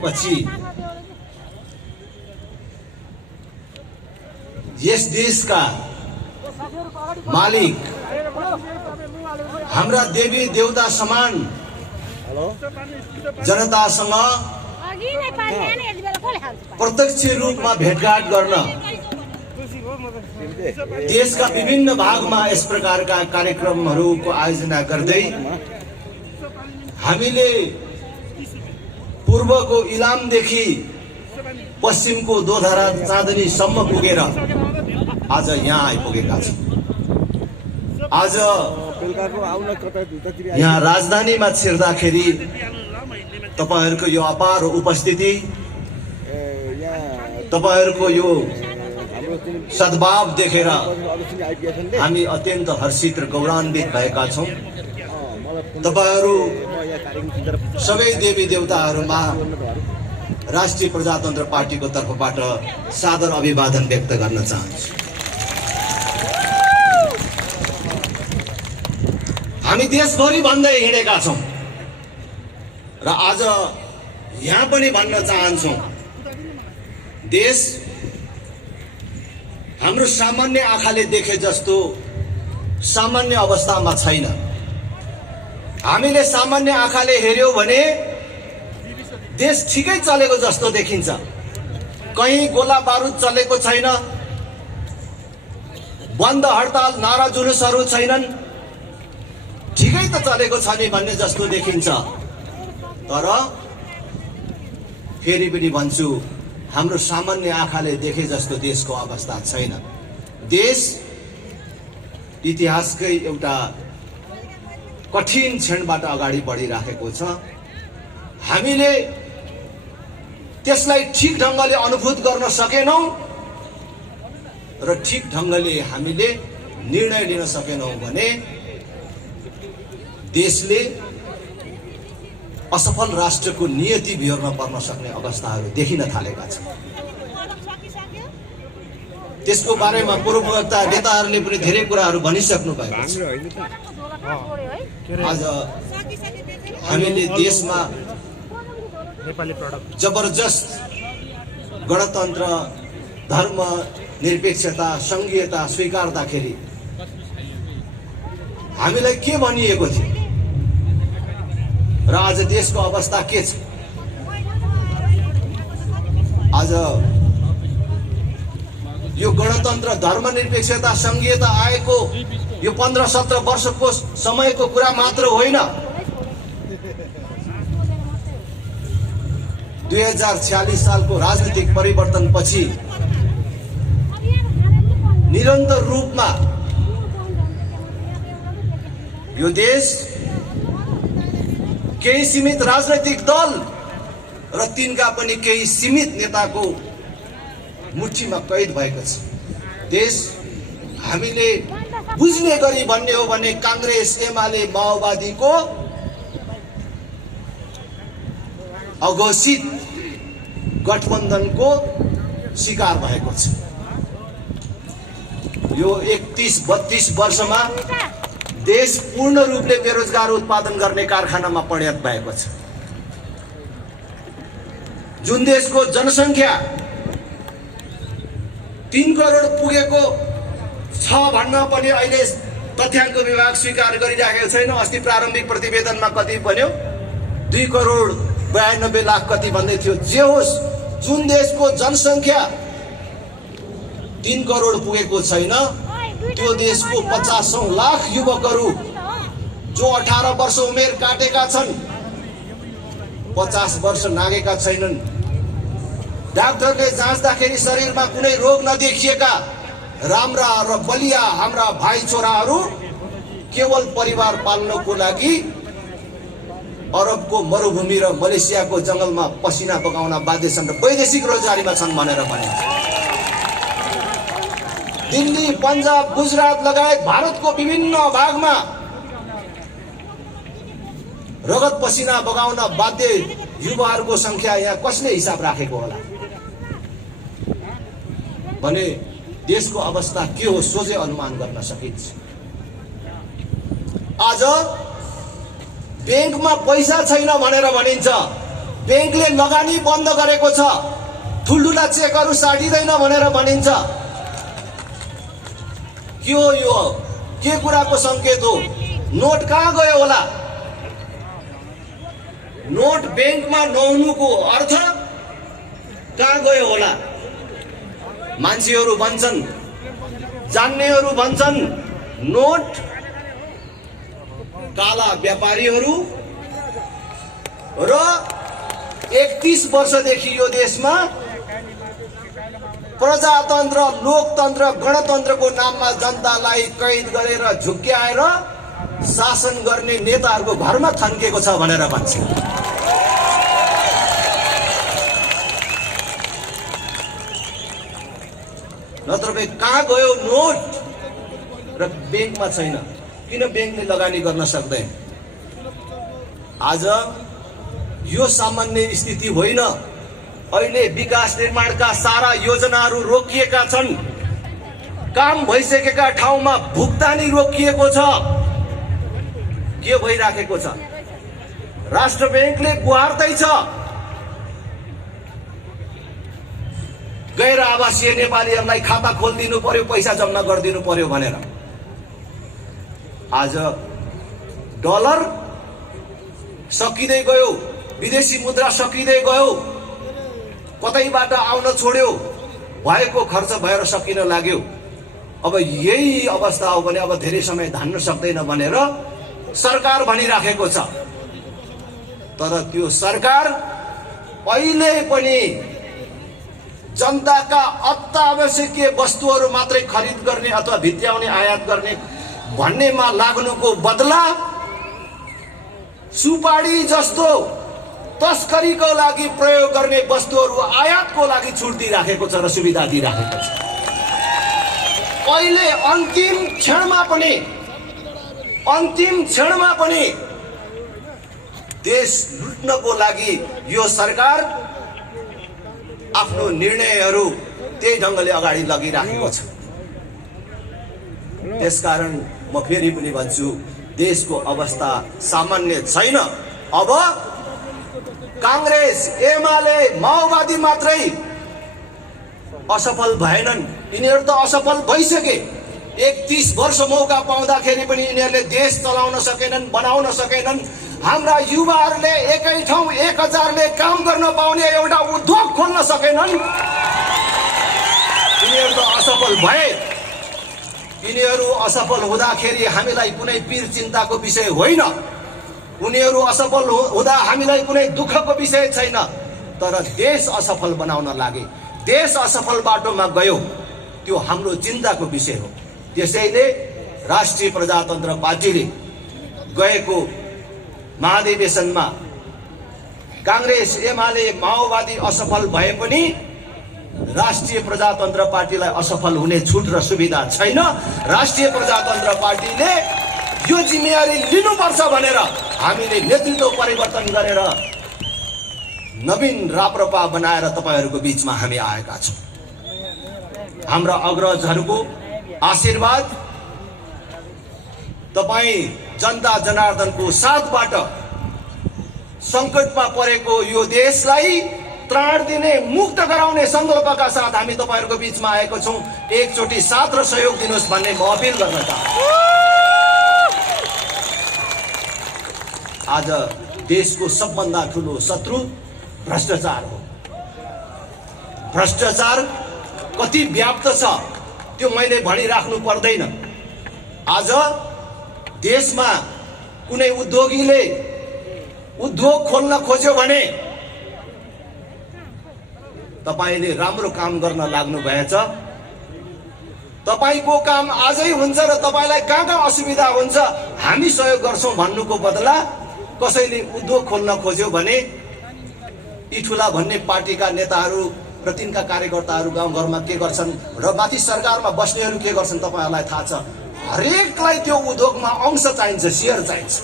पछि यस देशका मालिक हाम्रा देवी देवता समान जनतासँग प्रत्यक्ष रूपमा भेटघाट गर्न देशका विभिन्न भागमा यस प्रकारका कार्यक्रमहरूको आयोजना गर्दै हामीले पूर्वको इलामदेखि पश्चिमको दोधरा चाँदनीसम्म पुगेर आज यहाँ आइपुगेका छौँ। आज यहाँ राजधानीमा छिर्दाखेरि तपाईहरुको यो अपार उपस्थिति, तपाईहरुको यो सद्भाव देखेर हामी अत्यन्त हर्षित र गौरवान्वित भएका छौँ। तपाईहरु सबै देवी देवताहरुमा राष्ट्रिय प्रजातन्त्र पार्टीको तर्फबाट सादर अभिवादन व्यक्त गर्न चाहन्छु। हामी देशभरि भन्दै हिँडेका छौँ र आज यहाँ पनि भन्न चाहन्छौँ, देश हाम्रो सामान्य आँखाले देखे जस्तो सामान्य अवस्थामा छैन। हामीले सामान्य आँखाले हेर्यौं भने देश ठिकै चलेको जस्तो देखिन्छ। कहीं गोला बारुद चलेको छैन, बन्द हडताल नारा जुलुसहरू छैनन्, ठिकै त चलेको छ नि भन्ने जस्तो देखिन्छ। तर फेरि पनि भन्छु, हाम्रो सामान्य आँखाले देखे जस्तो देशको अवस्था छैन। देश इतिहासकै एउटा कठिन क्षणबाट अगाडि बढिराखेको छ। हामीले त्यसलाई ठीक ढंगले अनुभूत गर्न सकेनौं र ठीक ढंगले हामीले निर्णय लिन सकेनौं भने देशले असफल राष्ट्रको नियति बिहोर्न पर्न सक्ने अवस्थाहरू देखिन थालेका छन्। त्यसको बारेमा पूर्ववक्ता नेताहरूले पनि धेरै कुराहरू भनिसक्नु भएको छ। आज हामीले देशमा जबरजस्त गणतन्त्र, धर्म निरपेक्षता, संघीयता स्वीकार्दाखेरि हामीलाई के भनिएको थियो र आज देशको अवस्था के छ? आज यो गणतन्त्र, धर्मनिरपेक्षता, संघीयता आएको यो 15-17 वर्षको समयको कुरा मात्र होइन। 2046 सालको राजनीतिक परिवर्तनपछि निरन्तर रूपमा यो देश केही सीमित राजनैतिक दल र तिनका पनि केही सीमित नेताको मुठीमा कैद भएको छ। देश हामीले बुझ्ने गरी भन्ने हो भने कांग्रेस, एमाले, माओवादीको अघोषित गठबन्धनको शिकार भएको छ। यो 31-32 वर्षमा देश पूर्ण रूपले बेरोजगार उत्पादन गर्ने कारखानामा परिणत भएको छ। जुन देशको जनसंख्या 3 करोड पुगेको छ भन्न पनि अहिले तथ्याङ्क विभाग स्वीकार गरिराखेको छैन। अस्ति प्रारम्भिक प्रतिवेदनमा कति बन्यो? 2 करोड 92 लाख कति भन्दै थियो। जे होस्, जुन देशको जनसंख्या 3 करोड पुगेको छैन, त्यो देशको 50 लाख युवकहरू जो 18 वर्ष उमेर काटेका छन्, 50 वर्ष नागेका छैनन्, डाक्टरले जाँच्दाखेरि शरीरमा कुनै रोग नदेखिएका राम्रा र बलिया हाम्रा भाइ छोराहरू केवल परिवार पाल्नको लागि अरबको मरुभूमि र मलेसियाको जंगलमा पसिना बगाउन बाध्य छन् र वैदेशिक रोजगारीमा छन् भनेर भनिन्छ। दिल्ली, पंजाब, गुजरात लगायत भारतको विभिन्न भागमा रगत पसिना बगाउन बाध्य युवाहरूको संख्या यहाँ कसले हिसाब राखेको होला भने देशको अवस्था के हो सोझै अनुमान गर्न सकिन्छ। आज बैंकमा पैसा छैन भनेर भनिन्छ, ब्याङ्कले लगानी बन्द गरेको छ, ठुल्ठुला चेकहरू साटिँदैन भनेर भनिन्छ। के हो यो? के कुराको सङ्केत हो? नोट कहाँ गयो होला? नोट ब्याङ्कमा नहुनुको अर्थ कहाँ गयो होला? मान्छेहरू भन्छन्, जान्नेहरू भन्छन्, नोट काला व्यापारीहरू र 31 वर्षदेखि यो देशमा प्रजातन्त्र, लोकतन्त्र, गणतन्त्रको नाममा जनतालाई कैद गरेर झुक्क्याएर शासन गर्ने नेताहरूको घरमा थन्किएको छ भनेर भन्छ। नत्र भए कहाँ गयो नोट? र ब्याङ्कमा छैन। किन ब्याङ्कले लगानी गर्न सक्दैन? आज यो सामान्य स्थिति होइन। अहिले विकास निर्माणका सारा योजनाहरू रोकिएका छन्। काम भइसकेका ठाउँमा भुक्तानी रोकिएको छ। के भइराखेको छ? राष्ट्र ब्याङ्कले गुहार्दैछ गैर आवासीय नेपालीहरूलाई खाता खोलिदिनु पर्यो, पैसा जम्मा गरिदिनु पर्यो भनेर। आज डलर सकिँदै गयो, विदेशी मुद्रा सकिँदै गयो, कतैबाट आउन छोड्यो, भएको खर्च भएर सकिन लाग्यो। अब यही अवस्था हो भने अब धेरै समय धान्न सक्दैन भनेर सरकार भनिराखेको छ। तर त्यो सरकार अहिले पनि जनताका अत्यावश्यकीय वस्तुहरू मात्रै खरिद गर्ने अथवा भित्र्याउने, आयात गर्ने भन्नेमा लाग्नुको बदला सुपारी जस्तो तस्करीको लागि प्रयोग गर्ने वस्तुहरू आयातको लागि छुट दिइराखेको छ र सुविधा दिइराखेको छ। अहिले अन्तिम क्षणमा पनि देश लुट्नको लागि यो सरकार आफ्नो निर्णयहरू त्यही ढङ्गले अगाडि लगिराखेको छ। त्यसकारण म फेरि पनि भन्छु, देशको अवस्था सामान्य छैन। अब कांग्रेस, एमाले, माओवादी मात्रै असफल भएनन्, यिनीहरू त असफल भइसके। 31 वर्ष मौका पाउँदाखेरि पनि यिनीहरूले देश चलाउन सकेनन्, बनाउन सकेनन्। हाम्रा युवाहरूले एकै ठाउँ 1000ले काम गर्न पाउने एउटा उद्योग खोल्न सकेनन्। यिनीहरू त असफल भए। यिनीहरू असफल हुँदाखेरि हामीलाई कुनै पीर चिन्ताको विषय होइन, उनीहरू असफल हुँदा हामीलाई कुनै दुःखको विषय छैन। तर देश असफल बनाउन लागे, देश असफल बाटोमा गयो, त्यो हाम्रो चिन्ताको विषय हो। त्यसैले राष्ट्रिय प्रजातन्त्र पार्टीले गएको महाधिवेशनमा कांग्रेस, एमाले, माओवादी असफल भए पनि राष्ट्रिय प्रजातन्त्र पार्टीलाई असफल हुने छुट र सुविधा छैन। राष्ट्रिय प्रजातन्त्र पार्टीले यो जिम्मेवारी लिनुपर्छ भनेर हामीले नेतृत्व परिवर्तन गरेर नवीन राप्रपा बनाएर तपाईहरूको बीचमा हामी आएका छौँ। हाम्रा अग्रजहरूको आशीर्वाद, तपाईँ जनता जनार्दनको साथबाट सङ्कटमा परेको यो देशलाई त्राण दिने, मुक्त गराउने सङ्कल्पका साथ हामी तपाईहरूको बीचमा आएको छौँ। एकचोटि साथ र सहयोग दिनुहोस् भन्ने म अपिल गर्न चाहन्छु। आज देशको सबभन्दा ठुलो शत्रु भ्रष्टाचार हो। भ्रष्टाचार कति व्याप्त छ त्यो मैले भनिराख्नु पर्दैन। आज देशमा कुनै उद्योगीले उद्योग खोल्न खोज्यो भने तपाईले राम्रो काम गर्न लाग्नु भएछ। तपाईको काम आजै हुन्छ र तपाईलाई कहाँ असुविधा हुन्छ हामी सहयोग गर्छौं भन्नुको बदला कसैले उद्योग खोल्न खोज्यो भने यी ठुला भन्ने पार्टीका नेताहरू र तिनका कार्यकर्ताहरू गाउँघरमा के गर्छन् र माथि सरकारमा बस्नेहरू के गर्छन् तपाईहरुलाई थाहा छ। हरेकलाई त्यो उद्योगमा अंश चाहिन्छ, शेयर चाहिन्छ।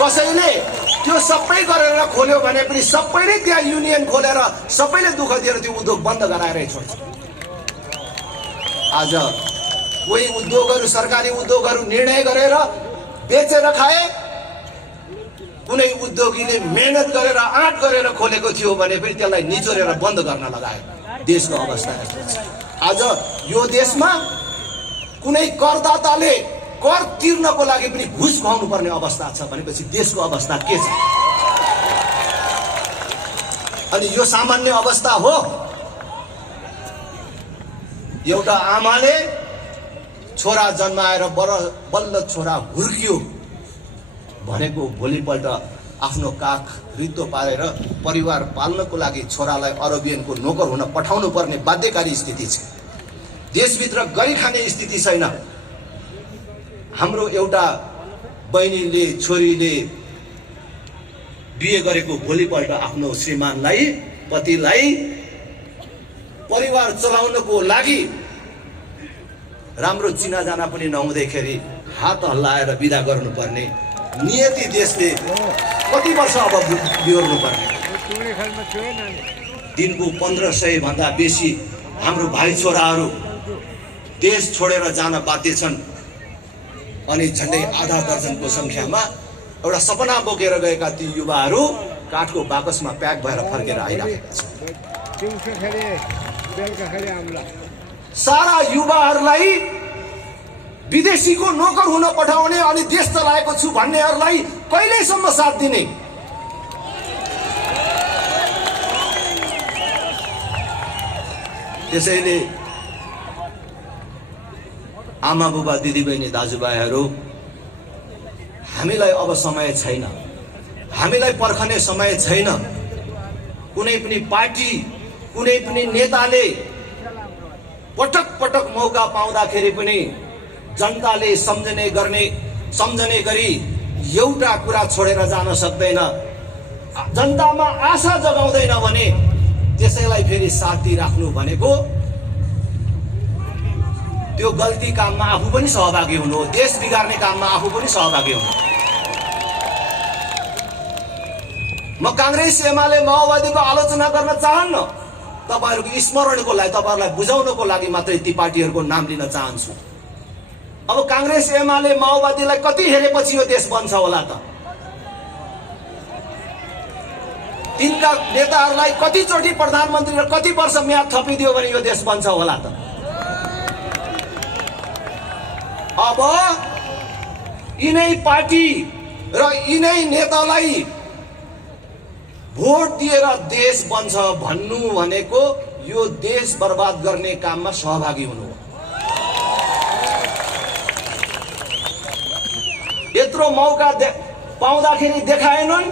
कसैले त्यो सबै गरेर खोल्यो भने पनि सबैले त्यहाँ युनियन खोलेर सबैले दुःख दिएर त्यो उद्योग बन्द गराएरै छोड्छ। आज कोही उद्योगहरू, सरकारी उद्योगहरू निर्णय गरेर बेचेर खाए, कुनै उद्योगीले मेहनत गरेर आँट गरेर खोलेको थियो भने पनि त्यसलाई निचोरेर बन्द गर्न लगायो। देशको अवस्था यस्तो छ। आज यो देशमा कुनै करदाताले कर तिर्नको लागि पनि घुस खुवाउनु पर्ने अवस्था छ भनेपछि देशको अवस्था के छ? अनि यो सामान्य अवस्था हो? एउटा आमाले छोरा जन्माएर बल्ल छोरा हुर्कियो भनेको भोलिपल्ट आफ्नो काख रित्तो पारेर परिवार पाल्नको लागि छोरालाई अरबियनको नोकर हुन पठाउनु पर्ने बाध्यकारी स्थिति छ। देशभित्र गरी खाने स्थिति छैन। हाम्रो एउटा बहिनीले छोरीले बिहे गरेको भोलिपल्ट आफ्नो श्रीमानलाई पतिलाई परिवार चलाउनको लागि राम्रो चिनाजाना पनि नहुँदैखेरि हात हल्लाएर बिदा गर्नुपर्ने नियति देशले कति वर्ष अब बिहोर्नु पर्ने? दिनको 1500 भन्दा बेसी हाम्रो भाइ छोराहरू देश छोडेर जान बाध्य छन्। अनि झन्डै आधा दर्जनको संख्यामा एउटा सपना बोकेर गएका ती युवाहरू काठको बाकसमा प्याक भएर फर्केर आइरहेका छन्। सारा युवाहरूलाई विदेशीको नोकर हुन पठाउने अनि देश चलाएको छु भन्नेहरूलाई कहिलेसम्म साथ दिने? त्यसैले आमा बुबा दिदीबहिनी दाजुभाइहरू, हामीलाई अब समय छैन, हामीलाई पर्खने समय छैन। कुनै पनि पार्टी कुनै पनि नेताले पटक पटक मौका पाउँदाखेरि पनि जनताले सम्झने गरी एउटा कुरा छोडेर जान सक्दैन। जनतामा आशा जगाउँदैन भने त्यसैलाई फेरि साथ दिइराख्नु भनेको त्यो गल्ती काममा आफू पनि सहभागी हुनु हो। देश बिगार्ने काममा आफू पनि सहभागी हुनु। म कांग्रेस एमाले माओवादीको आलोचना गर्न चाहन्न। तपाईहरुको स्मरणको लागि, तपाईहरुलाई बुझाउनको लागि मात्रै ती पार्टीहरुको नाम लिन चाहन्छु। अब कांग्रेस एमाले माओवादीलाई कति हेरेपछि यो देश बन्छ होला त? तिनका नेताहरूलाई कतिचोटि प्रधानमन्त्री र कति वर्ष म्याद थपिदियो भने यो देश बन्छ होला त? अब यिनै पार्टी र यिनै नेतालाई भोट दिएर देश बन्छ भन्नु भनेको यो देश बर्बाद गर्ने काममा सहभागी हुनु हो। यत्रो मौका पाउँदाखेरि देखाएनन्,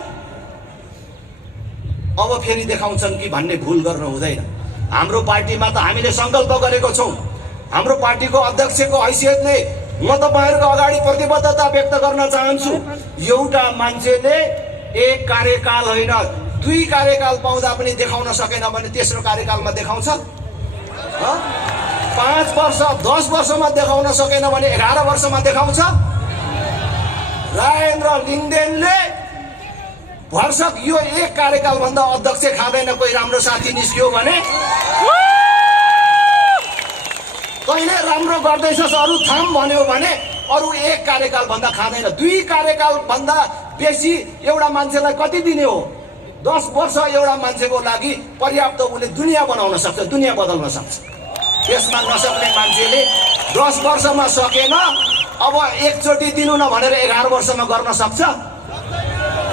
अब फेरि देखाउँछन् कि भन्ने भूल गर्न हुँदैन। हाम्रो पार्टीमा त हामीले संकल्प गरेको छौं। हाम्रो पार्टीको अध्यक्षको हैसियतले म तपाईहरुको अगाडि प्रतिबद्धता व्यक्त गर्न चाहन्छु। एउटा मान्छेले एक कार्यकाल होइन 2 कार्यकाल पाउँदा पनि देखाउन सकेन भने तेस्रो कार्यकालमा देखाउँछ? 5 वर्ष 10 वर्षमा देखाउन सकेन भने 11 वर्षमा देखाउँछ? राजेन्द्र लिङ्गदेनले भर्सक यो एक कार्यकाल भन्दा अध्यक्ष खाँदैन कोही राम्रो साथी निस्क्यो भने, कहिले राम्रो गर्दैछस् अरु थाम भन्यो भने अरु एक कार्यकाल भन्दा खाँदैन। 2 कार्यकाल भन्दा बेसी एउटा मान्छेलाई कति दिने हो? 10 वर्ष एउटा मान्छेको लागि पर्याप्त। उसले दुनिया बनाउन सक्छ, दुनिया बदल्न सक्छ। त्यसमा नसक्ने मान्छेले 10 वर्षमा सकेन, अब एकचोटि दिनु न भनेर 11 वर्षमा गर्न सक्छ?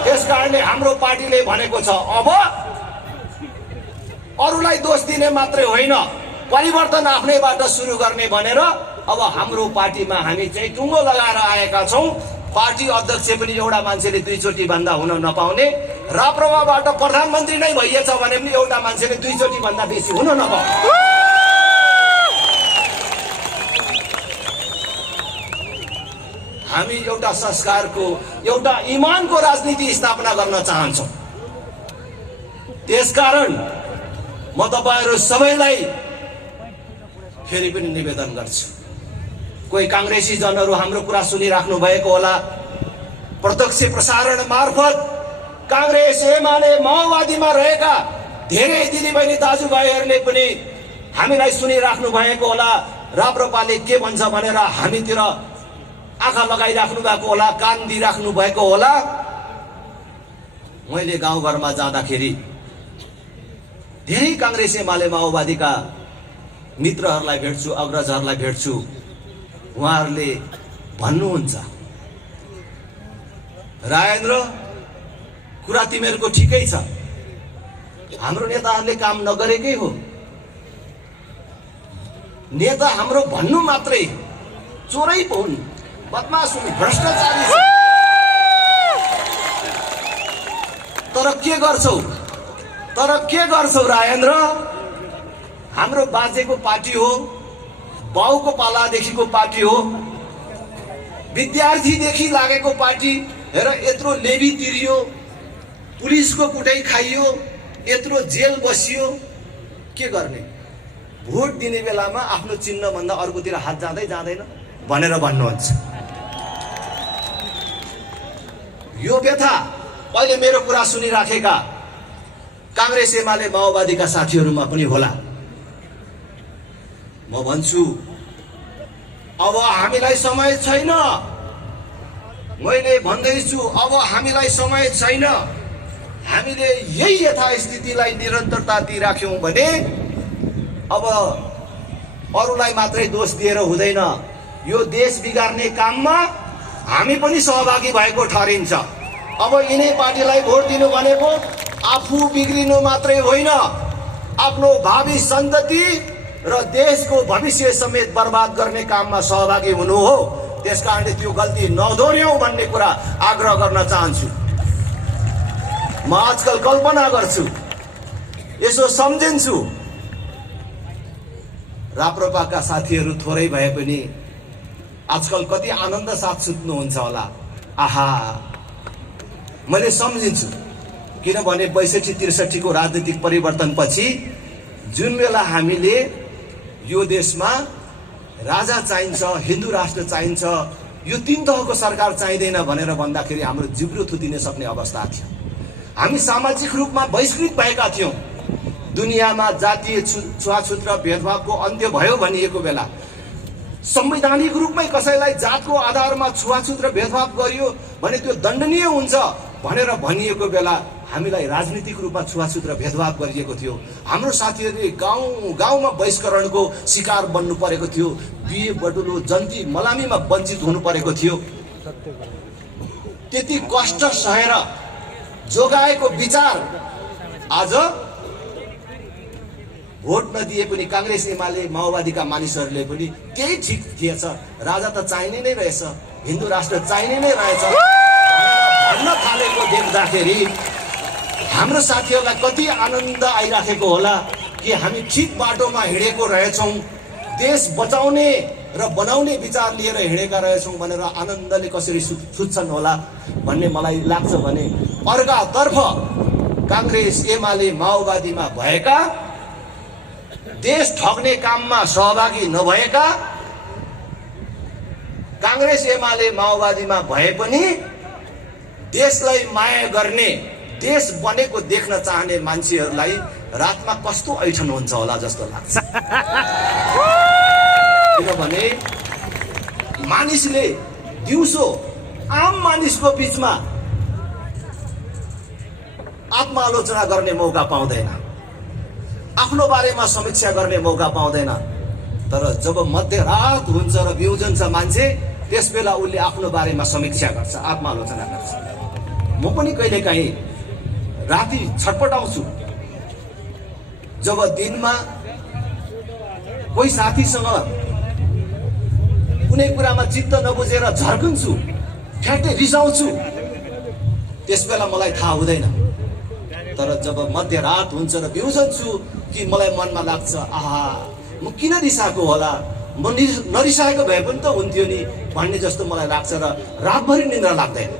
त्यसकारणले हाम्रो पार्टीले भनेको छ अब अरूलाई दोष दिने मात्रै होइन, परिवर्तन आफ्नैबाट सुरु गर्ने भनेर अब हाम्रो पार्टीमा हामी चाहिँ टुङ्गो लगाएर आएका छौं। पार्टी अध्यक्ष पनि एउटा मान्छेले 2 चोटि भन्दा हुन नपाउने, राप्रपाबाट प्रधानमन्त्री नै भइएछ भने पनि एउटा मान्छेले 2 चोटि भन्दा बेसी हुन नपाउने। हामी एउटा संस्कारको, एउटा इमानको राजनीति स्थापना गर्न चाहन्छौं। त्यसकारण म तपाईहरु सबैलाई फेरि पनि निवेदन गर्छु। कोही कांग्रेसी जनहरू हाम्रो कुरा सुनिराख्नु भएको होला। प्रत्यक्ष प्रसारण मार्फत कांग्रेस एमाले माओवादीमा रहेका धेरै दिदीबहिनी दाजुभाइहरूले पनि हामीलाई सुनिराख्नु भएको होला। राप्रपाले के भन्छ भनेर हामीतिर आँखा लगाइराख्नु भएको होला, कान दिइराख्नु भएको होला। मैले गाउँघरमा जाँदाखेरि धेरै काङ्ग्रेस एमाले माओवादीका मित्रहरूलाई भेट्छु, अग्रजहरूलाई भेट्छु। उहाँहरूले भन्नुहुन्छ, राजेन्द्र, कुरा तिमीहरूको ठिकै छ, हाम्रो नेताहरूले काम नगरेकै हो। नेता हाम्रो भन्नु मात्रै चोरै पो हुन्, बदमास हुन्, भ्रष्टाचारी छन्। तर के गर्छौ राजेन्द्र? हाम्रो बाजेको पार्टी हो, बाउको पालादेखिको पार्टी हो, विद्यार्थीदेखि लागेको पार्टी। हेर, यत्रो लेबी तिरियो, पुलिसको कुटाइ खाइयो, यत्रो जेल बसियो, के गर्ने? भोट दिने बेलामा आफ्नो चिन्ह भन्दा अर्कोतिर हात जाँदैन भनेर भन्नुहुन्छ। यो व्यथा अहिले मेरो कुरा सुनिराखेका काङ्ग्रेस एमाले माओवादीका साथीहरूमा पनि होला। म भन्छु, अब हामीलाई समय छैन। मैले भन्दैछु, अब हामीलाई समय छैन। हामीले यही यथास्थितिलाई निरन्तरता दिइराख्यौँ भने अब अरूलाई मात्रै दोष दिएर हुँदैन। यो देश बिगार्ने काममा हामी पनि सहभागी भएको ठहरिन्छ। अब यिनै पार्टीलाई भोट दिनु भनेको आफू बिग्रिनु मात्रै होइन, आफ्नो भावी सन्तति र देशको भविष्य समेत बर्बाद गर्ने काममा सहभागी हुनु हो। त्यसकारणले त्यो गल्ती नदोहोर्याउँ भन्ने कुरा आग्रह गर्न चाहन्छु। म आजकल कल्पना गर्छु, यसो सम्झिन्छु, राप्रपाका साथीहरू थोरै भए पनि आजकल कति आनन्द साथ सुत्नुहुन्छ होला। आहा, मैले सम्झिन्छु, किनभने 62-63 को राजनीतिक परिवर्तनपछि जुन बेला हामीले यो देशमा राजा चाहिन्छ, हिन्दू राष्ट्र चाहिन्छ, यो 3 तहको सरकार चाहिँदैन भनेर भन्दाखेरि हाम्रो जिब्रो थुतिन सक्ने अवस्था थियो। हामी सामाजिक रूपमा बहिष्कृत भएका थियौँ। दुनियाँमा जातीय छुवाछुत र भेदभावको अन्त्य भयो भनिएको बेला, संवैधानिक रूपमै कसैलाई जातको आधारमा छुवाछुत र भेदभाव गरियो भने त्यो दण्डनीय हुन्छ भनेर भनिएको बेला हामीलाई राजनीतिक रूपमा छुवाछुत र भेदभाव गरिएको थियो। हाम्रो साथीहरूले गाउँमा बहिष्करणको शिकार बन्नु परेको थियो। बिहे बटुलो जन्ती मलामीमा वञ्चित हुनु परेको थियो। त्यति कष्ट सहेर जोगाएको विचार आज भोट नदिए पनि काङ्ग्रेस एमाले माओवादीका मानिसहरूले पनि त्यही ठिक थिएछ, राजा त चाहिने नै रहेछ, हिन्दू राष्ट्र चाहिने नै रहेछ भन्न थालेको देख्दाखेरि हाम्रो साथीहरूलाई कति आनन्द आइराखेको होला कि हामी ठिक बाटोमा हिँडेको रहेछौँ, देश बचाउने र बनाउने विचार लिएर हिँडेका रहेछौँ भनेर आनन्दले कसरी सुत्छन् होला भन्ने मलाई लाग्छ। भने अर्कातर्फ काङ्ग्रेस एमाले माओवादीमा भएका, देश ठग्ने काममा सहभागी नभएका, काङ्ग्रेस एमाले माओवादीमा भए पनि देशलाई माया गर्ने, देश बनेको देख्न चाहने मान्छेहरूलाई रातमा कस्तो ऐठन हुन्छ होला जस्तो लाग्छ। किनभने मानिसले दिउँसो आम मानिसको बीचमा आत्मालोचना गर्ने मौका पाउँदैन, आफ्नो बारेमा समीक्षा गर्ने मौका पाउँदैन। तर जब मध्यरात हुन्छ र बिउजन्छ मान्छे, त्यस बेला उसले आफ्नो बारेमा समीक्षा गर्छ, आत्मालोचना गर्छ। म पनि कहिलेकाहीँ राति छटपटाउँछु जब दिनमा कोही साथीसँग कुनै कुरामा चित्त नबुझेर झर्कन्छु, ठ्याक्कै रिसाउँछु, त्यस बेला मलाई थाहा हुँदैन। तर जब मध्यरात हुन्छ र बिउजन्छु कि मलाई मनमा लाग्छ, आहा म किन रिसाएको होला, म नरिसाएको भए पनि त हुन्थ्यो नि भन्ने जस्तो मलाई लाग्छ र रातभरि निद्रा लाग्दैन।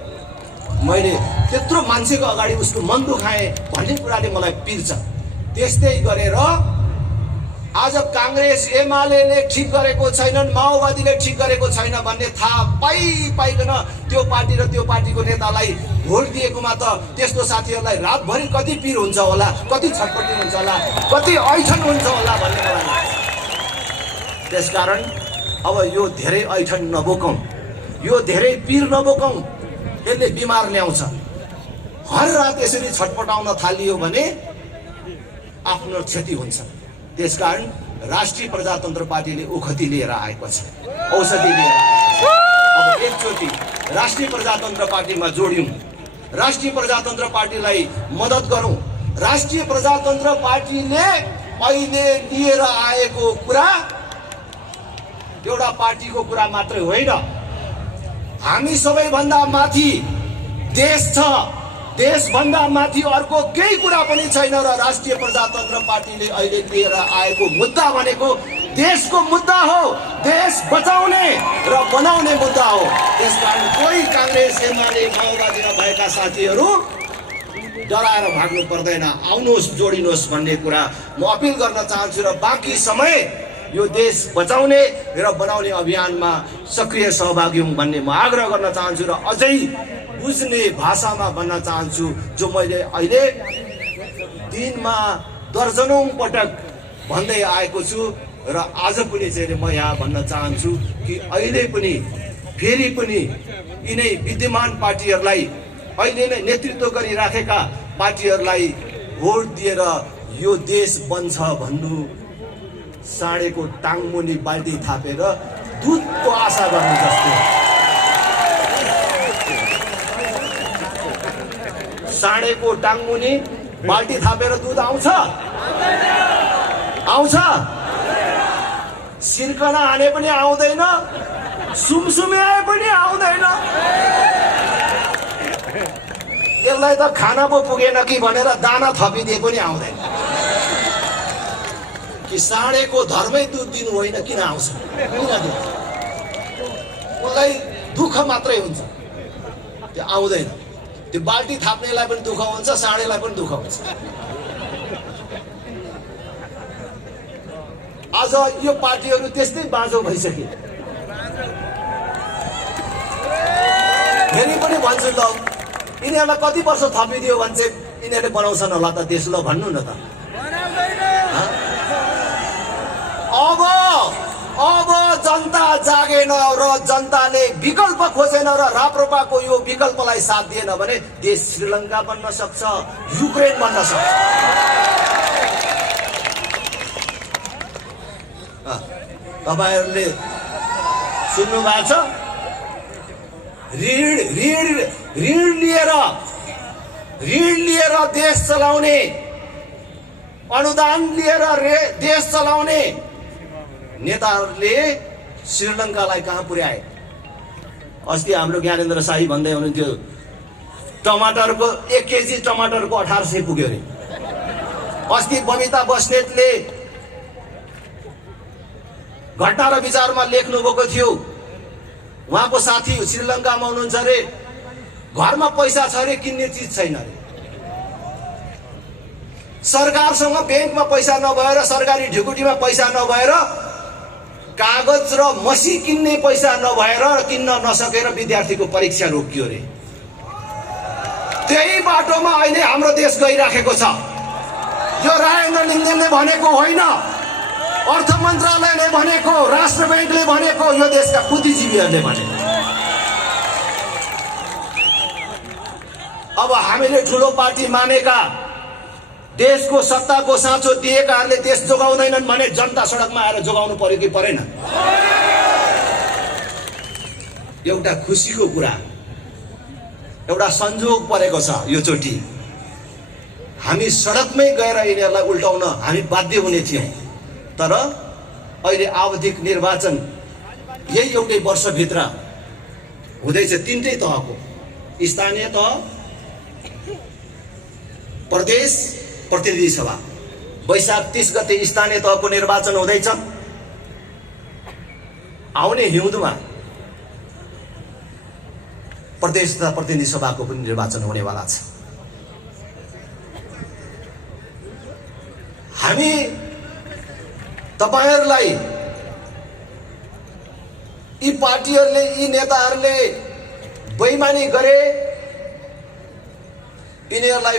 मैले त्यत्रो मान्छेको अगाडि उसको मन दुखाएँ भन्ने कुराले मलाई पिर्छ। त्यस्तै गरेर आज काङ्ग्रेस एमाले ठिक गरेको छैनन्, माओवादीले ठिक गरेको छैन भन्ने थाहा पाइकन त्यो पार्टी र त्यो पार्टीको नेतालाई भोट दिएकोमा त त्यस्तो साथीहरूलाई रातभरि कति पिर हुन्छ होला, कति छटपटी हुन्छ होला, कति ऐठन हुन्छ होला भन्ने मलाई लाग्छ। त्यसकारण अब यो धेरै ऐठन नबोकौँ, यो धेरै पिर नबोकौँ, यसले बिमार ल्याउँछ। हर रात यसरी छटपटाउन थालियो भने आफ्नो क्षति हुन्छ। त्यसकारण राष्ट्रिय प्रजातन्त्र पार्टीले ओखती लिएर आएको छ, औषधि लिएर आएको छ। अब एकचोटि राष्ट्रिय प्रजातन्त्र पार्टीमा जोड्यौं, राष्ट्रिय प्रजातन्त्र पार्टीलाई मद्दत गरौं। राष्ट्रिय प्रजातन्त्र पार्टीले अहिले लिएर आएको कुरा एउटा पार्टीको कुरा मात्रै होइन, हामी सबैभन्दा माथि देश छ, देशभन्दा माथि अर्को केही कुरा पनि छैन। र राष्ट्रिय प्रजातन्त्र पार्टीले अहिले लिएर आएको मुद्दा भनेको देशको मुद्दा हो, देश बचाउने र बनाउने मुद्दा हो। त्यसकारण कोही कांग्रेस एमाले माओवादीमा भएका साथीहरू डराएर भाग्नु पर्दैन, आउनुहोस् जोडिनुहोस् भन्ने कुरा म अपिल गर्न चाहन्छु। र बाँकी समय यो देश बचाउने र बनाउने अभियानमा सक्रिय सहभागी हौं भन्ने म आग्रह गर्न चाहन्छु। र अझै बुझ्ने भाषामा भन्न चाहन्छु, जो मैले अहिले दिनमा दर्जनौं पटक भन्दै आएको छु र आज पनि चाहिँ म यहाँ भन्न चाहन्छु कि अहिले पनि फेरि पनि यिनै विद्यमान पार्टीहरूलाई, अहिले नै नेतृत्व गरिराखेका पार्टीहरूलाई भोट दिएर यो देश बन्छ भन्नु साँडेको टाङमुनि बाल्टी थापेर दुधको आशा गर्नु जस्तो। साँडेको टाङमुनि बाल्टी थापेर दुध आउँछ? आउँछ? सिर्कना हाने पनि आउँदैन, सुमसुमे आए पनि आउँदैन। यसलाई त खाना पो पुगेन कि भनेर दाना थपिदिए पनि आउँदैन। कि साँडेको धर्मै दुध दिनु होइन, किन आउँछ? किन दिन्छ? उसलाई दुःख मात्रै हुन्छ, त्यो आउँदैन। त्यो बाल्टी थाप्नेलाई पनि दुःख हुन्छ, साँडेलाई पनि दुःख हुन्छ। आज यो पार्टीहरू त्यस्तै बाँझो भइसके। फेरि पनि भन्छु ल, यिनीहरूलाई कति वर्ष थपिदियो भने चाहिँ यिनीहरूले बनाउँछन् होला त देश? ल भन्नु न त। अब जनता जागेन र जनताले विकल्प खोजेन र राप्रपाको यो विकल्पलाई साथ दिएन भने देश श्रीलङ्का बन्न सक्छ, युक्रेन बन्न सक्छ। तपाईहरुले सुन्नु भएको छ? ऋण लिएर देश चलाउने, अनुदान लिएर देश चलाउने नेताहरूले श्रीलङ्कालाई कहाँ पुर्याए? अस्ति हाम्रो ज्ञानेन्द्र शाही भन्दै हुनुहुन्थ्यो, टमाटरको 1 केजी टमाटरको 1800 पुग्यो अरे। अस्ति बबिता बस्नेतले घटना र विचारमा लेख्नु भएको थियो, उहाँको साथी श्रीलङ्कामा हुनुहुन्छ अरे, घरमा पैसा छ अरे, किन्ने चिज छैन अरे। सरकारसँग ब्याङ्कमा पैसा नभएर, सरकारी ढिकुटीमा पैसा नभएर, कागज र मसी किन्ने पैसा नभएर, किन्न नसकेर विद्यार्थीको परीक्षा रोकियो रे। त्यही बाटोमा अहिले हाम्रो देश गइराखेको छ। यो राजेन्द्र लिङ्गदेनले भनेको होइन, अर्थ मन्त्रालयले भनेको, राष्ट्र ब्याङ्कले भनेको, यो देशका बुद्धिजीवीहरूले भनेको। अब हामीले ठुलो पार्टी मानेका, देशको सत्ताको साँचो दिएकाहरूले देश जोगाउँदैनन् भने जनता सडकमा आएर जोगाउनु पर्यो कि परेन? एउटा खुसीको कुरा, एउटा संजोग परेको छ। यो चोटि हामी सडकमै गएर यिनीहरूलाई उल्टाउन हामी बाध्य हुने थियौं, तर अहिले आवधिक निर्वाचन यही एउटै वर्षभित्र हुँदैछ। 3टै तहको, स्थानीय तह, प्रदेश, प्रतिनिधि सभा। वैशाख 30 गते स्थानीय तहको निर्वाचन हुँदैछ। आउने हिउँदमा प्रदेश तथा प्रतिनिधि सभाको पनि निर्वाचन हुनेवाला छ। हामी तपाईहरुलाई, यी पार्टीहरूले, यी नेताहरूले बेइमानी गरे, यिनीहरूलाई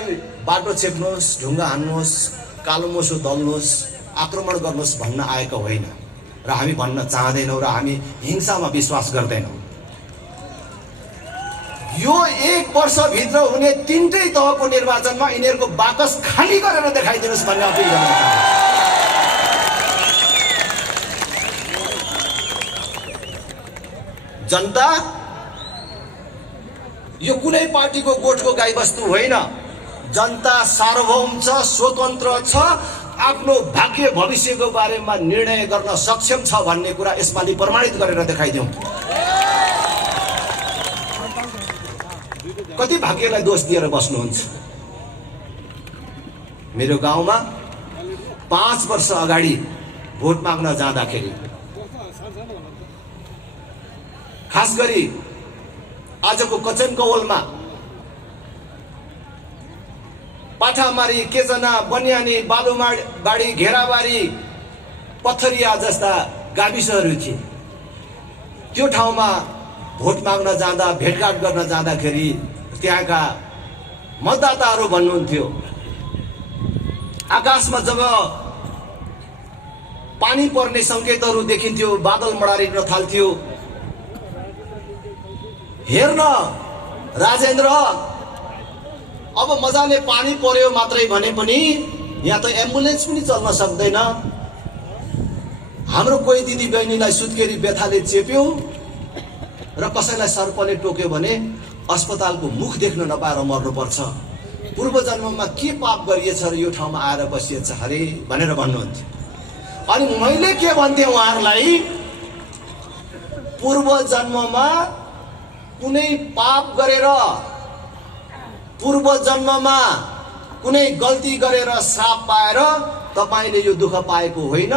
बाटो छेक्नुहोस्, ढुङ्गा हान्नुहोस्, कालो मोसो दल्नुहोस्, आक्रमण गर्नुहोस् भन्न आएको होइन र हामी भन्न चाहदैनौँ र हामी हिंसामा विश्वास गर्दैनौँ। यो 1 वर्षभित्र हुने 3टै तहको निर्वाचनमा यिनीहरूको बाकस खाली गरेर देखाइदिनुहोस् भन्ने अपिल गर्न चाहन्छु। जनता यो कुनै पार्टीको गोठको गाईबस्तु होइन। जनता सार्वभौम छ, स्वतन्त्र छ, आफ्नो भाग्य भविष्यको बारेमा निर्णय गर्न सक्षम छ भन्ने कुरा यसपालि प्रमाणित गरेर देखाइदिउँ। कति भाग्यलाई दोष दिएर बस्नुहुन्छ? मेरो गाउँमा 5 वर्ष अगाडि भोट माग्न जाँदाखेरि, खास गरी आजको कचन कवलमा पाठामारी, केजना, बन्यानी, बालुमाडी, घेराबारी, पथरिया जस्ता गाविसहरू थिए। त्यो ठाउँमा भोट माग्न जाँदा, भेटघाट गर्न जाँदाखेरि त्यहाँका मतदाताहरू भन्नुहुन्थ्यो, आकाशमा जब पानी पर्ने संकेतहरू देखिन्थ्यो, बादल मडारिन थाल्थ्यो, हेर्न राजेन्द्र अब मजाले पानी पर्यो मात्रै भने पनि यहाँ त एम्बुलेन्स पनि चल्न सक्दैन। हाम्रो कोही दिदी बहिनीलाई सुत्केरी व्यथाले चेप्यो र कसैलाई सर्पले टोक्यो भने अस्पतालको मुख देख्न नपाएर मर्नुपर्छ। पूर्व जन्ममा के पाप गरिएछ र यो ठाउँमा आएर बसिएछ हरे भनेर भन्नुहुन्थ्यो। अनि मैले के भन्थे उहाँहरूलाई, पूर्व जन्ममा कुनै पाप गरेर, पूर्व जन्ममा कुनै गल्ती गरेर श्राप पाएर तपाईले यो दुःख पाएको होइन।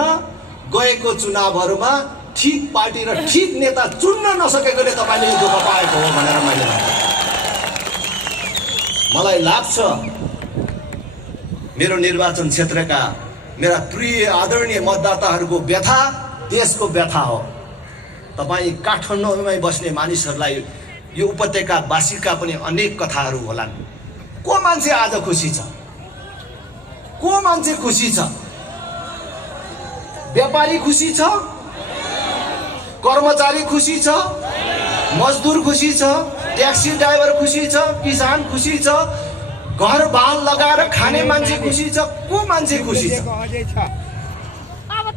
गएको चुनावहरूमा ठीक पार्टी र ठीक नेता चुन्न नसकेकोले तपाईले यो दुःख पाएको हो भनेर मैले भने। मलाई लाग्छ मेरो निर्वाचन क्षेत्रका मेरा प्रिय आदरणीय मतदाताहरूको व्यथा देशको व्यथा हो। तपाईँ काठमाडौँमै बस्ने मानिसहरूलाई, यो उपत्यका वासीका पनि अनेक कथाहरू होलान्। को मान्छे आज खुसी छ? को मान्छे खुसी छ? व्यापारी खुसी छ? कर्मचारी खुसी छ? मजदुर खुसी छ? ट्याक्सी ड्राइभर खुसी छ? किसान खुसी छ? घर बाल लगाएर खाने मान्छे खुसी छ? को मान्छे खुसी छ?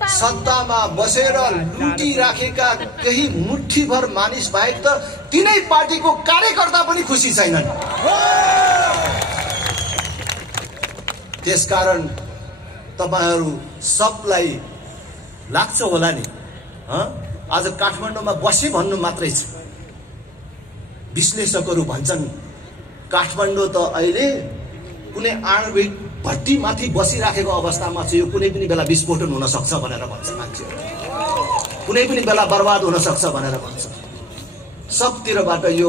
सत्तामा बसेर लुटी राखेका केही मुठ्ठीभर मानिस बाहेक त तिनै पार्टीको कार्यकर्ता पनि खुसी छैनन्। त्यसकारण तपाईहरू सबलाई लाग्छ होला नि, आज काठमाडौँमा बसे भन्नु मात्रै छ। विश्लेषकहरू भन्छन् काठमाडौँ त अहिले कुनै आणविक भट्टी माथि बसिराखेको अवस्थामा छ, यो कुनै पनि बेला विस्फोटन हुन सक्छ भनेर भन्छ मान्छे, कुनै पनि बेला बर्बाद हुन सक्छ भनेर भन्छ, सबतिरबाट यो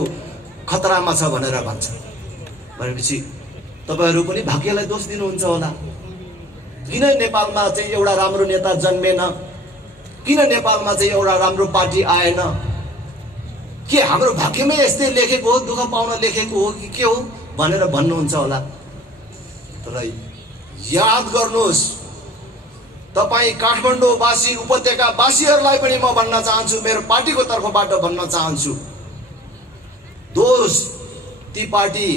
खतरामा छ भनेर भन्छ। भनेपछि तपाईहरू पनि भाग्यलाई दोष दिनुहुन्छ होला। किन नेपालमा चाहिँ एउटा राम्रो नेता जन्मेन? किन नेपालमा चाहिँ एउटा राम्रो पार्टी आएन? के हाम्रो भाग्यमै यस्तै लेखेको हो, दुःख पाउन लेखेको हो कि के हो भनेर भन्नुहुन्छ होला। तर याद गर्नुहोस्, तपाईँ काठमाडौँवासी, उपत्यकावासीहरूलाई पनि म भन्न चाहन्छु, मेरो पार्टीको तर्फबाट भन्न चाहन्छु, दोष ती पार्टी,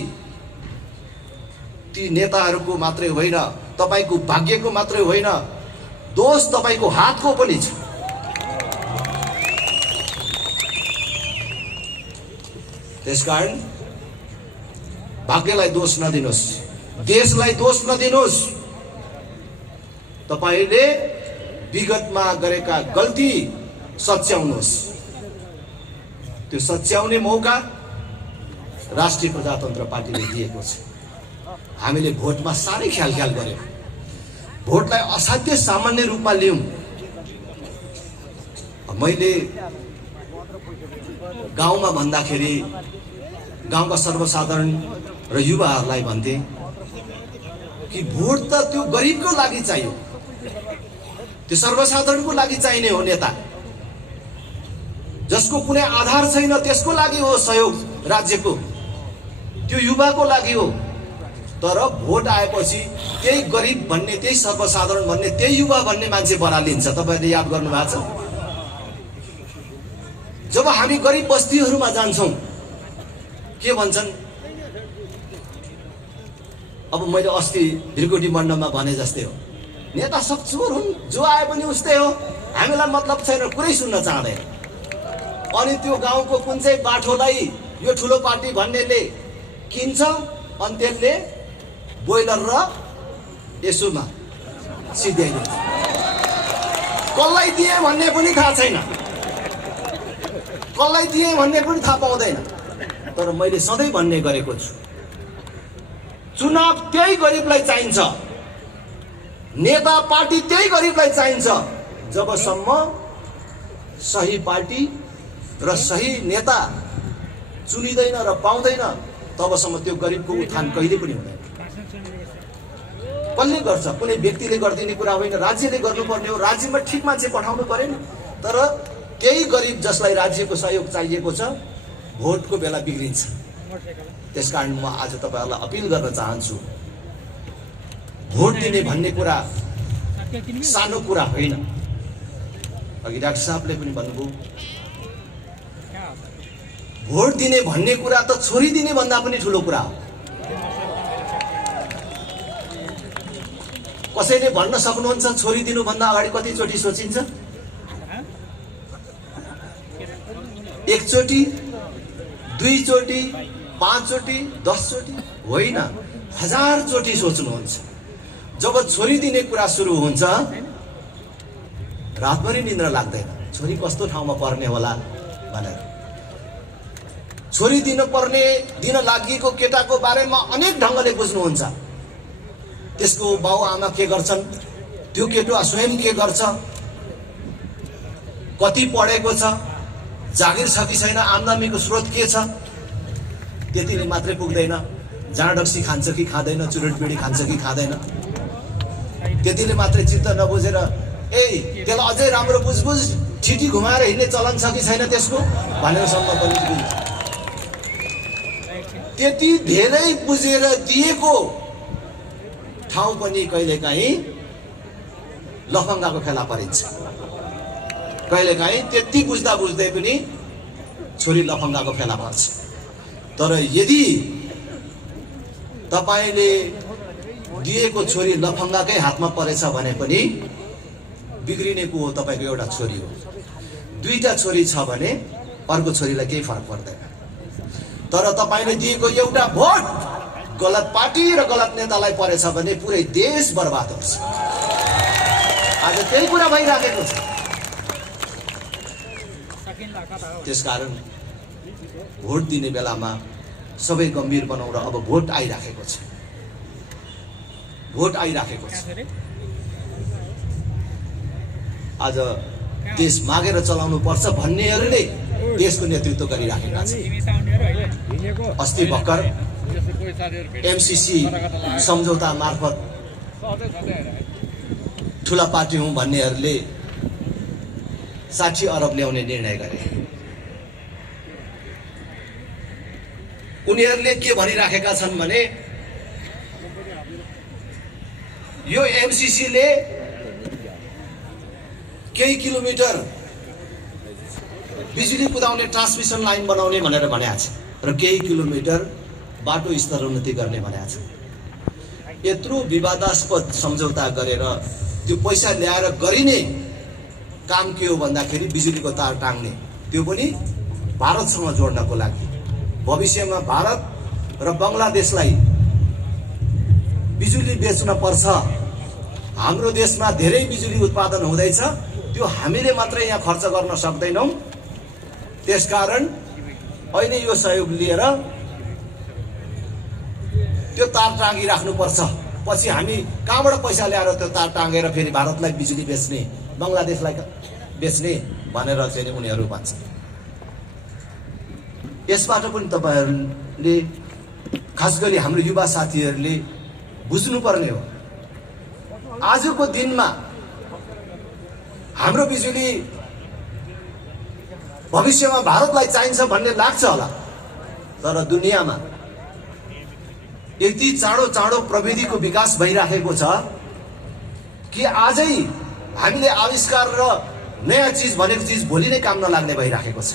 ती नेताहरूको मात्रै होइन, तपाईको भाग्यको मात्रै होइन, दोष तपाईको हातको पनि छ। त्यसकारण भाग्यलाई दोष नदिनुहोस्, देशलाई दोष नदिनुहोस्। तपाईले विगतमा गरेका गल्ती सच्याउनुहोस्। त्यो सच्याउने मौका राष्ट्रिय प्रजातन्त्र पार्टीले दिएको छ। हामीले भोटमा साह्रै ख्याल गर्यौं, भोटलाई असाध्य सामान्य रूपमा लियौं। मैले गाउँमा भन्दाखेरि गाउँका सर्वसाधारण र युवाहरूलाई भन्थे कि भोट त त्यो गरिबको लागि चाहियो, त्यो सर्वसाधारणको लागि चाहिने हो नेता, जसको कुनै आधार छैन त्यसको लागि हो सहयोग राज्यको, त्यो युवाको लागि हो। तर भोट आएपछि त्यही गरिब भन्ने, त्यही सर्वसाधारण भन्ने, त्यही युवा भन्ने मान्छे बरालिन्छ। तपाईहरुले याद गर्नु भएको छ, जब हामी गरिब बस्तीहरूमा जान्छौं, के भन्छन्? अब मैले अस्ति हिरकोटी मण्डपमा भने जस्तै हो, नेता सब चोर हुन्, जो आए पनि उस्तै हो, हामीलाई मतलब छैन, कुरै सुन्न चाहँदैन। अनि त्यो गाउँको कुन चाहिँ बाठोलाई यो ठुलो पार्टी भन्नेले किन्छ, अनि त्यसले बोइलर र यसोमा सिध्याइदिन्छ। कसलाई दिए भन्ने पनि थाहा छैन, कसलाई दिए भन्ने पनि थाहा पाउँदैन। तर मैले सधैँ भन्ने गरेको छु, चुनाव त्यही गरिबलाई चाहिन्छ, नेता पार्टी त्यही गरिबलाई चाहिन्छ, जबसम्म सही पार्टी र सही नेता चुनिँदैन र पाउँदैन तबसम्म त्यो गरिबको उत्थान कहिले पनि हुँदैन। कसले गर्छ? कुनै व्यक्तिले गरिदिने कुरा होइन, राज्यले गर्नुपर्ने हो। राज्यमा ठिक मान्छे पठाउनु पर्यो नि। तर केही गरिब जसलाई राज्यको सहयोग चाहिएको छ, भोटको बेला बिग्रिन्छ। त्यसकारण म आज तपाईहरुलाई अपिल गर्न चाहन्छु, भोट दिने भन्ने कुरा सानो कुरा होइन। अघि डाक्टर साहबले पनि भन्नुभयो, भोट दिने भन्ने कुरा त छोरी दिने भन्दा पनि ठुलो कुरा हो। कसैले भन्न सक्नुहुन्छ छोरी दिनु भन्दा अगाडि कति चोटी सोचिन्छ? एकचोटी, दुईचोटी, 5 चोटी, 10 चोटी होइन, 1000 चोटी सोच्नुहुन्छ। जब छोरी दिने कुरा सुरु हुन्छ, रातभरि निद्रा लाग्दैन, छोरी कस्तो ठाउँमा पर्ने होला भनेर। छोरी दिन लागेको केटाको बारेमा अनेक ढंगले बुझ्नुहुन्छ। त्यसको बाउ आमा के गर्छन्, त्यो केटो स्वयं के गर्छ, कति पढेको छ, जागिर छ कि छैन, आम्दानीको स्रोत के छ, त्यतिले मात्रै पुग्दैन। जाँडक्सी खान्छ कि खाँदैन, चुरोट बिडी खान्छ कि खाँदैन, त्यतिले मात्रै चित्त नबुझेर त्यसलाई अझै राम्रो बुझ ठिटी घुमाएर हिँड्ने चलन छ कि छैन त्यसको भनेरसम्म पनि बुझ्छ। त्यति धेरै बुझेर दिएको ठाउँ पनि कहिलेकाहीँ लफङ्गाको फेला परिन्छ। कहिलेकाहीँ त्यति बुझ्दा बुझ्दै पनि छोरी लफङ्गाको फेला पर्छ। तर यदि तपाईले दिएको छोरी लफङ्गाकै हातमा परेछ भने पनि बिग्रिने को हो तपाईको एउटा छोरी हो। दुईटा छोरी छ भने अर्को छोरीलाई केही फरक पर्दैन। तर तपाईले दिएको एउटा भोट गलत पार्टी र गलत नेतालाई परेछ भने पुरै देश बर्बाद हुन्छ। आज त्यही कुरा भइराखेको छ। त्यसकारण भोट दिने बेलामा सबै गम्भीर बनाउँ र अब भोट आइराखेको छ। भोट आइराखेको छ। आज देश मागेर चलाउनु पर्छ भन्नेहरूले देशको नेतृत्व गरिराखेका छन्। अस्ति भर्खर एमसीसी सम्झौता मार्फत ठुला पार्टी हुँ भन्नेहरूले 60 अरब ल्याउने निर्णय गरे। उनीहरूले के भनिराखेका छन् भने यो एमसीसीले केही किलोमिटर बिजुली कुदाउने ट्रान्समिसन लाइन बनाउने भनेर भनेको छ र केही किलोमिटर बाटो स्तरोन्नति गर्ने भनेको छ। यत्रो विवादास्पद सम्झौता गरेर त्यो पैसा ल्याएर गरिने काम के हो भन्दाखेरि बिजुलीको तार टाङ्ने, त्यो पनि भारतसँग जोड्नको लागि। भविष्यमा भारत र बंगलादेशलाई बिजुली बेच्न पर्छ। हाम्रो देशमा धेरै बिजुली उत्पादन हुँदैछ, त्यो हामीले मात्रै यहाँ खर्च गर्न सक्दैनौं। त्यसकारण अहिले यो सहयोग लिएर त्यो तार टाँगी राख्नुपर्छ। पछि हामी कहाँबाट पैसा ल्याएर त्यो तार टाँगेर फेरि भारतलाई बिजुली बेच्ने, बंगलादेशलाई बेच्ने भनेर चाहिँ उनीहरू भन्छ। यसबाट पनि तपाईहरुले, खास गरी हाम्रो युवा साथीहरूले बुझ्नुपर्ने हो, आजको दिनमा हाम्रो बिजुली भविष्यमा भारतलाई चाहिन्छ भन्ने लाग्छ होला, तर दुनियाँमा यति चाँडो प्रविधिको विकास भइराखेको छ कि आजै हामीले आविष्कार र नयाँ चीज भनेको चीज भोलि नै काम नलाग्ने भइराखेको छ।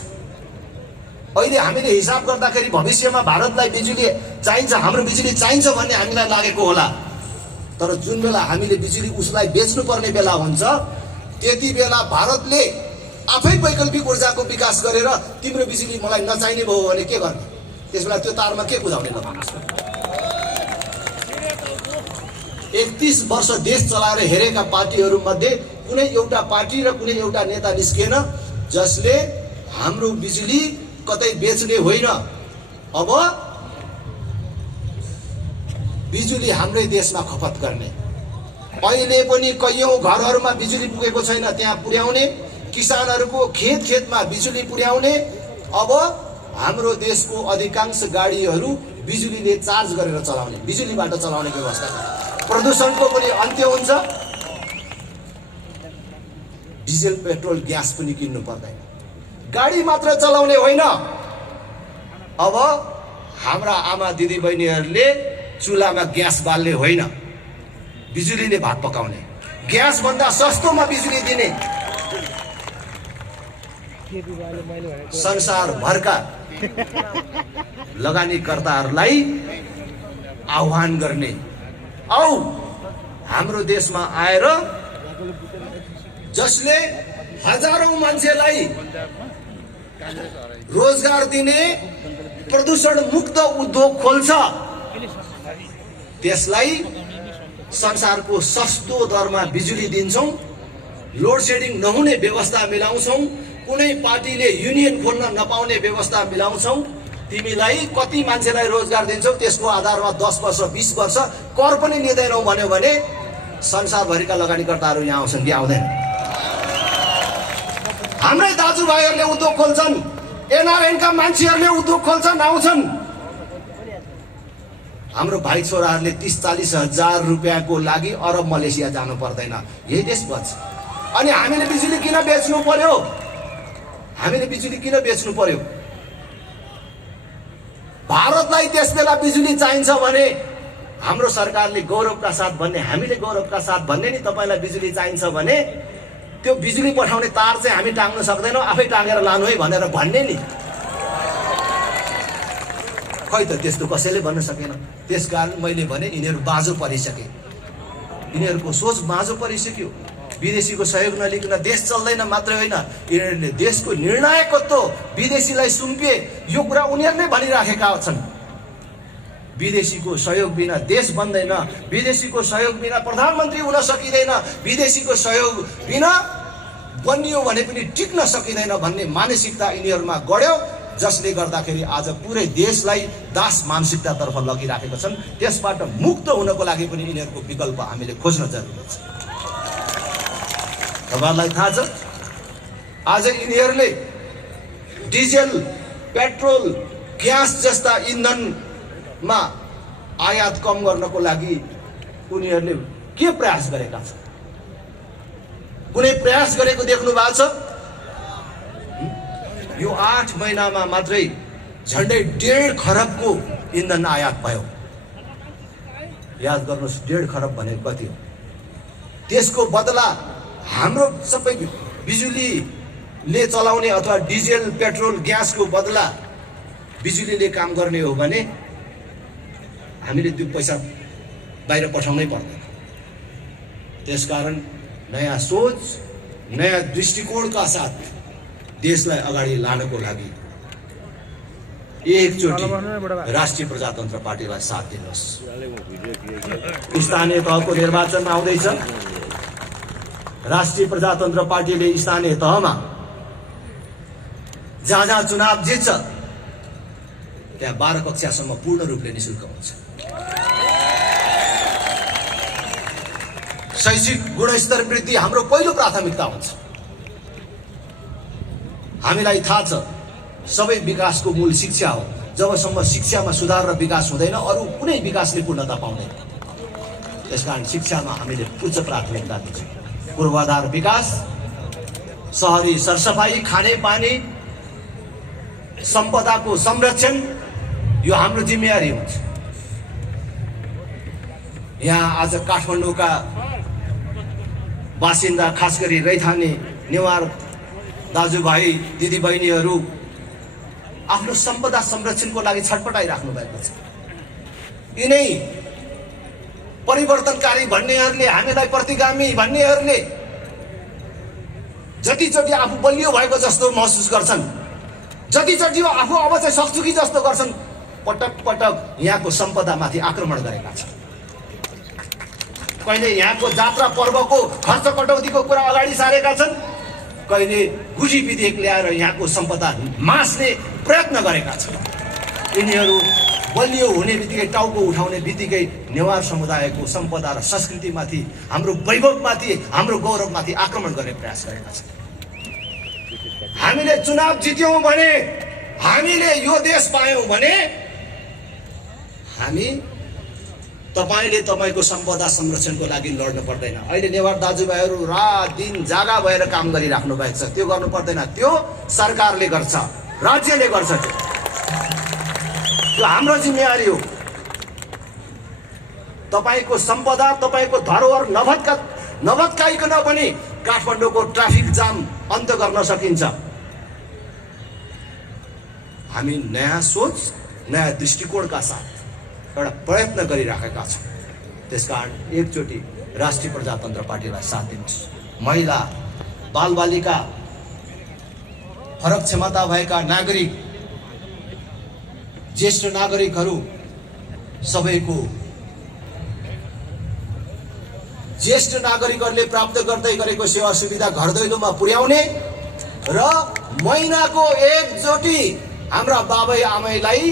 अहिले हामीले हिसाब गर्दाखेरि भविष्यमा भारतलाई बिजुली चाहिन्छ, हाम्रो बिजुली चाहिन्छ भन्ने हामीलाई लागेको होला। तर जुन बेला हामीले बिजुली उसलाई बेच्नुपर्ने बेला हुन्छ, त्यति बेला भारतले आफै वैकल्पिक ऊर्जाको विकास गरेर तिम्रो बिजुली मलाई नचाहिने भयो भने के गर्ने? त्यसबेला त्यो तारमा के कुदाउने भन्नुहोस् त? 31 वर्ष देश चलाएर हेरेका पार्टीहरूमध्ये कुनै एउटा पार्टी र कुनै एउटा नेता निस्किएन जसले हाम्रो बिजुली कतै बेच्ने होइन, अब बिजुली हाम्रै देशमा खपत गर्ने। अहिले पनि कैयौं घरहरूमा बिजुली पुगेको छैन, त्यहाँ पुर्याउने, किसानहरूको खेतमा बिजुली पुर्याउने। अब हाम्रो देशको अधिकांश गाडीहरू बिजुलीले चार्ज गरेर चलाउने, बिजुलीबाट चलाउने व्यवस्था। प्रदूषणको पनि अन्त्य हुन्छ, डिजेल पेट्रोल ग्यास पनि किन्नु पर्दैन। गाडी मात्र चलाउने होइन, अब हाम्रा आमा दिदी बहिनीहरूले चुलामा ग्यास बाल्ने होइन, बिजुलीले भात पकाउने, ग्यास भन्दा सस्तोमा बिजुली दिने। संसार भरका लगानीकर्ताहरूलाई आह्वान गर्ने, आऊ हाम्रो देशमा आएर जसले हजारौं मान्छेलाई रोजगार दिने प्रदूषण मुक्त उद्योग खोल्छ, त्यसलाई संसारको सस्तो दरमा बिजुली दिन्छौं, लोड सेडिङ नहुने व्यवस्था मिलाउँछौं, कुनै पार्टीले युनियन खोल्न नपाउने व्यवस्था मिलाउँछौं। तिमीलाई कति मान्छेलाई रोजगार दिन्छौ त्यसको आधारमा 10 वर्ष 20 वर्ष कर पनि लिँदैनौ भन्यो भने संसारभरिका लगानीकर्ताहरू यहाँ आउँछन् कि आउँदैन? हाम्रै दाजुभाइहरूले उद्योग खोल्छन्, एनआरएनका मान्छेहरूले उद्योग खोल्छन्, आउँछन्। हाम्रो भाइ छोराहरूले 30-40 हजार रुपियाँको लागि अरब मलेसिया जानु पर्दैन, यही देश बच्छ। अनि हामीले बिजुली किन बेच्नु पर्यो? हामीले बिजुली किन बेच्नु पर्यो? भारतलाई त्यसबेला बिजुली चाहिन्छ भने हाम्रो सरकारले गौरवका साथ भन्ने, हामीले गौरवका साथ भन्ने नि तपाईलाई बिजुली चाहिन्छ भने त्यो बिजुली पठाउने तार चाहिँ हामी टाङ्न सक्दैनौँ, आफै टाँगेर लानु है भनेर भन्ने नि। खै त त्यस्तो कसैले भन्न सकेन। त्यसकारण मैले भने यिनीहरू बाँझो परिसके, यिनीहरूको सोच बाँझो परिसक्यो। विदेशीको सहयोग नलिकन देश चल्दैन मात्रै होइन, यिनीहरूले देशको निर्णायकत्व विदेशीलाई सुम्पिए, यो कुरा उनीहरूले भनिराखेका छन्। विदेशीको सहयोग बिना देश बन्दैन, विदेशीको सहयोग बिना प्रधानमन्त्री हुन सकिँदैन, विदेशीको सहयोग बिना बनियो भने पनि टिक्न सकिँदैन भन्ने मानसिकता यिनीहरूमा गढ्यो, जसले गर्दाखेरि आज पुरै देशलाई दास मानसिकतातर्फ लगिराखेका छन्। त्यसबाट मुक्त हुनको लागि पनि यिनीहरूको विकल्प हामीले खोज्न जरुरी छ। तपाईहरुलाई थाहा छ आज यिनीहरूले डिजेल, पेट्रोल, ग्यास जस्ता इन्धनमा आयात कम गर्नको लागि उनीहरूले के प्रयास गरेका छन्? कुनै प्रयास गरेको देख्नु भएको छ? यो 8 महिनामा मात्रै झन्डै 1.5 खरबको इन्धन आयात भयो। याद गर्नुहोस्, 1.5 खरब भनेको कति हो? त्यसको बदला हाम्रो सबै बिजुलीले चलाउने अथवा डिजेल, पेट्रोल, ग्यासको बदला बिजुलीले काम गर्ने हो भने हामीले त्यो पैसा बाहिर पठाउनै पर्दैन। त्यसकारण नयाँ सोच, नयाँ दृष्टिकोणका साथ देशलाई अगाडि लानको लागि एकचोटि राष्ट्रिय प्रजातन्त्र पार्टीलाई साथ दिनुहोस्। स्थानीय तहको निर्वाचन आउँदैछ। राष्ट्रिय प्रजातन्त्र पार्टीले स्थानीय तहमा जहाँ जहाँ चुनाव जित्छ त्यहाँ 12 कक्षासम्म पूर्ण रूपले निशुल्क हुन्छ। शैक्षिक गुणस्तर वृद्धि हाम्रो पहिलो प्राथमिकता हुन्छ। हामीलाई थाहा छ सबै विकासको मूल शिक्षा हो। जबसम्म शिक्षामा सुधार र विकास हुँदैन अरू कुनै विकासले पूर्णता पाउँदैन। त्यसकारण शिक्षामा हामीले उच्च प्राथमिकता दिन्छौँ। पूर्वाधार विकास, शहरी सरसफाई, खाने पानी, सम्पदाको संरक्षण यो हाम्रो जिम्मेवारी हुन्छ। यहाँ आज काठमाडौँका बासिन्दा, खास गरी रैथाने नेवार दाजुभाइ दिदीबहिनीहरू आफ्नो सम्पदा संरक्षणको लागि छटपटाइराख्नु भएको छ। यिनै परिवर्तनकारी भन्नेहरूले, हामीलाई प्रतिगामी भन्नेहरूले जतिचोटि आफू बलियो भएको जस्तो महसुस गर्छन्, जतिचोटि आफू अब चाहिँ सक्छु कि जस्तो गर्छन्, पटक पटक यहाँको सम्पदामाथि आक्रमण गरेका छन्। कहिले यहाँको जात्रा पर्वको खर्च कटौतीको कुरा अगाडि सारेका छन्, कहिले गुजी विधेयक ल्याएर यहाँको सम्पदा मास्ने प्रयत्न गरेका छन्। यिनीहरू बलियो हुने बित्तिकै, टाउको उठाउने बित्तिकै नेवार समुदायको सम्पदा र संस्कृतिमाथि, हाम्रो वैभवमाथि, हाम्रो गौरवमाथि आक्रमण गर्ने प्रयास गरेका छन्। हामीले चुनाव जित्यौँ भने, हामीले यो देश पायौँ भने हामी तपाईँले तपाईँको सम्पदा संरक्षणको लागि लड्नु पर्दैन। अहिले नेवार दाजुभाइहरू रात दिन जागा भएर काम गरिराख्नु भएको छ। त्यो गर्नु पर्दैन, त्यो सरकारले गर्छ, राज्यले गर्छ। त्यो हाम्रो जिम्मेवारी हो। तपाईँको सम्पदा, तपाईँको धरोहर नभत्काइकन पनि काठमाडौँको ट्राफिक जाम अन्त गर्न सकिन्छ। हामी नयाँ सोच, नयाँ दृष्टिकोणका साथ एउटा प्रयत्न गरिराखेका छौँ। त्यसकारण एकचोटि राष्ट्रिय प्रजातन्त्र पार्टीलाई साथ दिनुहोस्। महिला, बालबालिका, फरक क्षमता भएका नागरिक, ज्येष्ठ नागरिकहरू सबैको, ज्येष्ठ नागरिकहरूले प्राप्त गर्दै गरेको सेवा सुविधा घर दैलोमा पुर्याउने र महिनाको एकचोटि हाम्रा बाबै आमैलाई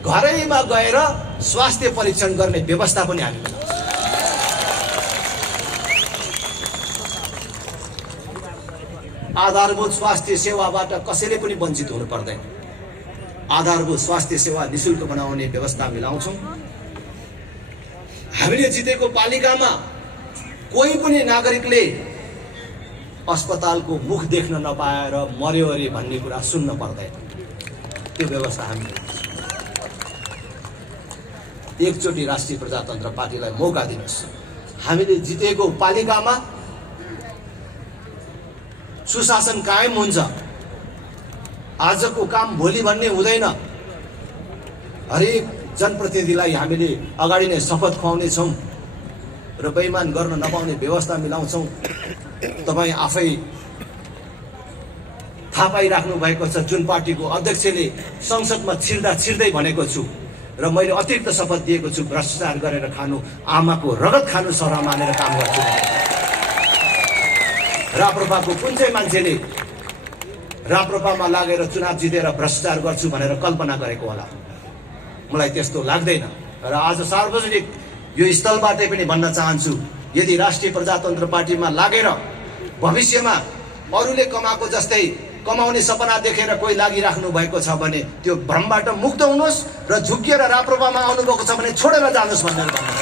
घरैमा गएर स्वास्थ्य परीक्षण गर्ने व्यवस्था पनि हामी बनाउँछौँ। आधारभूत स्वास्थ्य सेवाबाट कसैले पनि वञ्चित हुनु पर्दैन। आधारभूत स्वास्थ्य सेवा निःशुल्क बनाउने व्यवस्था मिलाउँछौँ। हामीले जितेको पालिकामा कोही पनि नागरिकले अस्पतालको मुख देख्न नपाएर मर्यो अरे भन्ने कुरा सुन्न पर्दैन। त्यो व्यवस्था हामीले एकचोटि राष्ट्रिय प्रजातन्त्र पार्टीलाई मौका दिनुहोस्। हामीले जितेको पालिकामा सुशासन कायम हुन्छ। आजको काम भोलि भन्ने हुँदैन। हरेक जनप्रतिनिधिलाई हामीले अगाडि नै शपथ खुवाउनेछौँ र बेइमान गर्न नपाउने व्यवस्था मिलाउँछौँ। तपाईँ आफै थाहा पाइराख्नु भएको छ, जुन पार्टीको अध्यक्षले संसदमा छिर्दै भनेको छु र मैले अतिरिक्त शपथ दिएको छु, भ्रष्टाचार गरेर खानु, आमाको रगत खानु सरह मानेर काम गर्छु। राप्रपाको कुन चाहिँ मान्छेले राप्रपामा लागेर चुनाव जितेर भ्रष्टाचार गर्छु भनेर कल्पना गरेको होला? मलाई त्यस्तो लाग्दैन। र आज सार्वजनिक यो स्थलबाटै पनि भन्न चाहन्छु, यदि राष्ट्रिय प्रजातन्त्र पार्टीमा लागेर भविष्यमा अरूले कमाएको जस्तै कमाउने सपना देखेर कोही लागिराख्नु भएको छ भने त्यो भ्रमबाट मुक्त हुनुहोस् र झुकिएर राप्रपामा आउनुभएको छ भने छोडेर जानुहोस् भनेर भन्नु।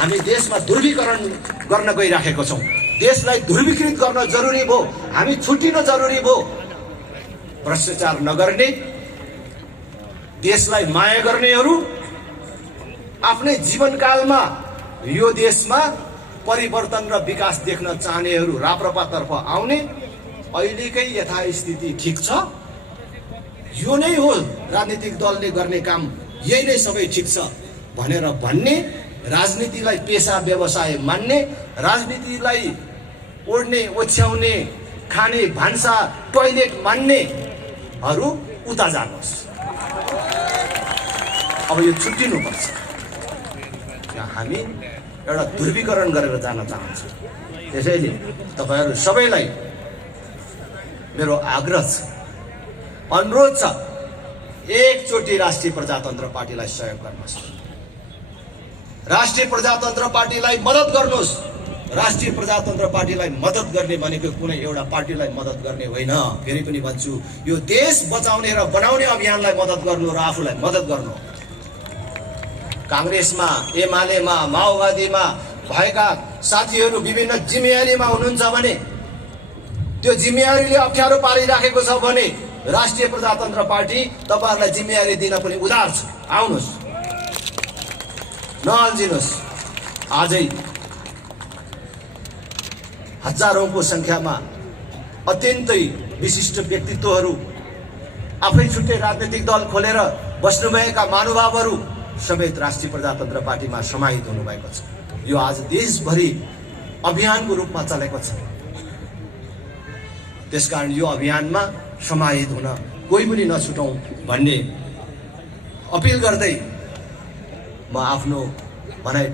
हामी देशमा ध्रुवीकरण गर्न गइराखेको छौँ। देशलाई ध्रुवीकृत गर्न जरुरी भयो, हामी छुट्टिन जरुरी भयो। भ्रष्टाचार नगर्ने, देशलाई माया गर्नेहरू आफ्नै जीवनकालमा यो देशमा परिवर्तन र विकास देख्न चाहनेहरू राप्रपातर्फ आउने। अहिलेकै यथास्थिति ठिक छ, यो नै हो राजनीतिक दलले गर्ने काम, यही नै सबै ठिक छ भनेर भन्ने, राजनीतिलाई पेसा व्यवसाय मान्ने, राजनीतिलाई ओढ्ने, ओछ्याउने, खाने भान्सा टोयलेट मान्नेहरू उता जानुहोस्। अब यो छुट्टिनुपर्छ। हामी एउटा ध्रुवीकरण गरेर जान चाहन्छौँ। त्यसैले तपाईँहरू सबैलाई मेरो आग्रह छ, अनुरोध छ, एकचोटि राष्ट्रिय प्रजातन्त्र पार्टीलाई सहयोग गर्नुहोस्। राष्ट्रिय प्रजातन्त्र पार्टीलाई मद्दत गर्नुहोस्। राष्ट्रिय प्रजातन्त्र पार्टीलाई मद्दत गर्ने भनेको कुनै एउटा पार्टीलाई मद्दत गर्ने होइन। फेरि पनि भन्छु, यो देश बचाउने र बनाउने अभियानलाई मद्दत गर्नु र आफूलाई मद्दत गर्नु। काङ्ग्रेसमा, एमालेमा, माओवादीमा भएका साथीहरू विभिन्न जिम्मेवारीमा हुनुहुन्छ भने, त्यो जिम्मेवारीले अप्ठ्यारो पारिराखेको छ भने राष्ट्रिय प्रजातन्त्र पार्टी तपाईँहरूलाई जिम्मेवारी दिन पनि उदार छ। आउनुहोस्, नअल्झिनुहोस्। आजै हजारौंको संख्यामा अत्यन्तै विशिष्ट व्यक्तित्वहरू, आफै छुट्टै राजनीतिक दल खोलेर बस्नुभएका महानुभावहरू समेत राष्ट्रिय प्रजातन्त्र पार्टीमा समाहित हुनुभएको छ। यो आज देशभरि अभियानको रूपमा चलेको छ। त्यसकारण यो अभियानमा समाहित हुन कोही पनि नछुटौँ भन्ने अपिल गर्दै म आफ्नो भनाइ